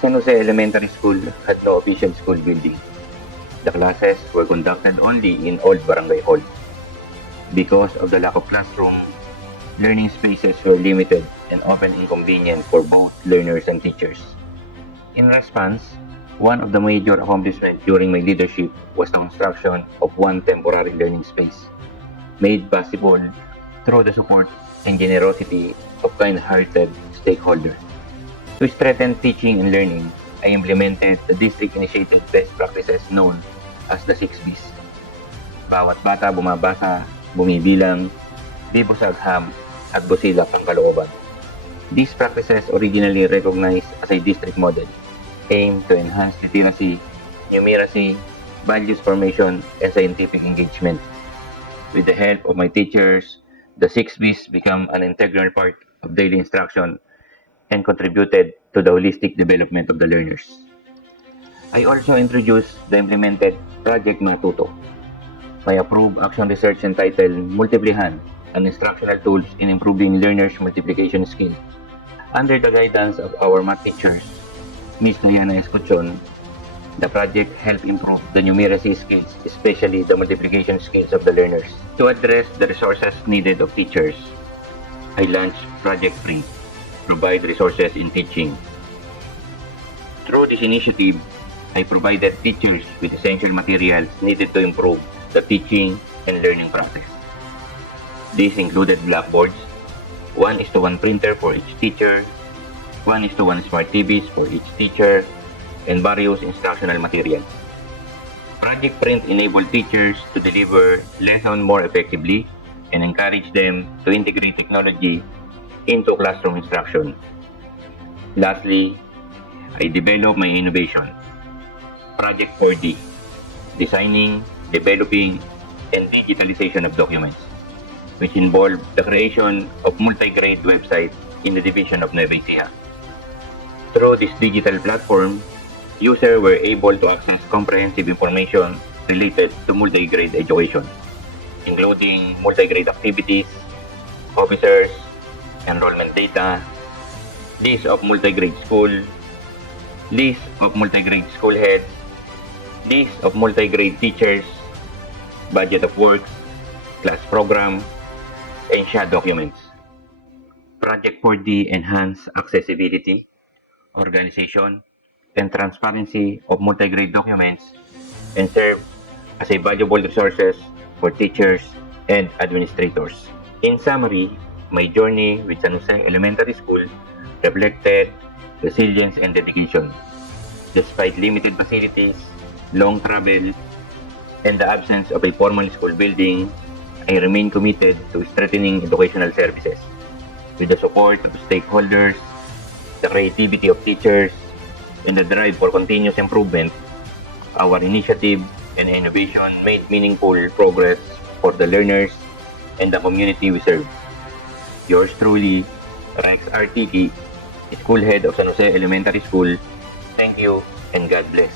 San Jose Elementary School had no official school building. The classes were conducted only in old barangay hall. Because of the lack of classroom, learning spaces were limited and often inconvenient for both learners and teachers. In response, one of the major accomplishments during my leadership was the construction of one temporary learning space, made possible through the support and generosity of kind-hearted stakeholders. To strengthen teaching and learning, I implemented the district-initiated best practices known as the 6Bs. Bawat bata bumabasa, bumibilang, di busagham, at busilak ang kalooban. These practices, originally recognized as a district model, aim to enhance literacy, numeracy, values formation, and scientific engagement. With the help of my teachers, the 6Bs become an integral part of daily instruction and contributed to the holistic development of the learners. I also introduced the implemented Project Matuto, my approved action research entitled Multiplihan, an instructional tools in improving learners' multiplication skills. Under the guidance of our math teachers, Ms. Liana Escuchon, the project helped improve the numeracy skills, especially the multiplication skills of the learners. To address the resources needed of teachers, I launched Project Free, provide resources in teaching. Through this initiative, I provided teachers with essential materials needed to improve the teaching and learning process. These included blackboards, 1:1 printer for each teacher, 1:1 smart TVs for each teacher, and various instructional materials. Project Print enabled teachers to deliver lessons more effectively and encourage them to integrate technology into classroom instruction. Lastly, I developed my innovation, Project 4D, designing, developing, and digitalization of documents, which involved the creation of multi-grade website in the division of Nueva Ecija. Through this digital platform, users were able to access comprehensive information related to multi-grade education, including multi-grade activities, officers, enrollment data, list of multi-grade school, list of multi-grade school heads, list of multi-grade teachers, budget of works, class program, and SHA documents. Project 4D enhanced accessibility, organization, and transparency of multi-grade documents and serve as a valuable resources for teachers and administrators. In summary, my journey with San Jose Elementary School reflected resilience and dedication. Despite limited facilities, long travel, and the absence of a formal school building, I remain committed to strengthening educational services. With the support of stakeholders, the creativity of teachers, and the drive for continuous improvement, our initiative and innovation made meaningful progress for the learners and the community we serve. Yours truly, Rex Artiki, School Head of San Jose Elementary School. Thank you and God bless.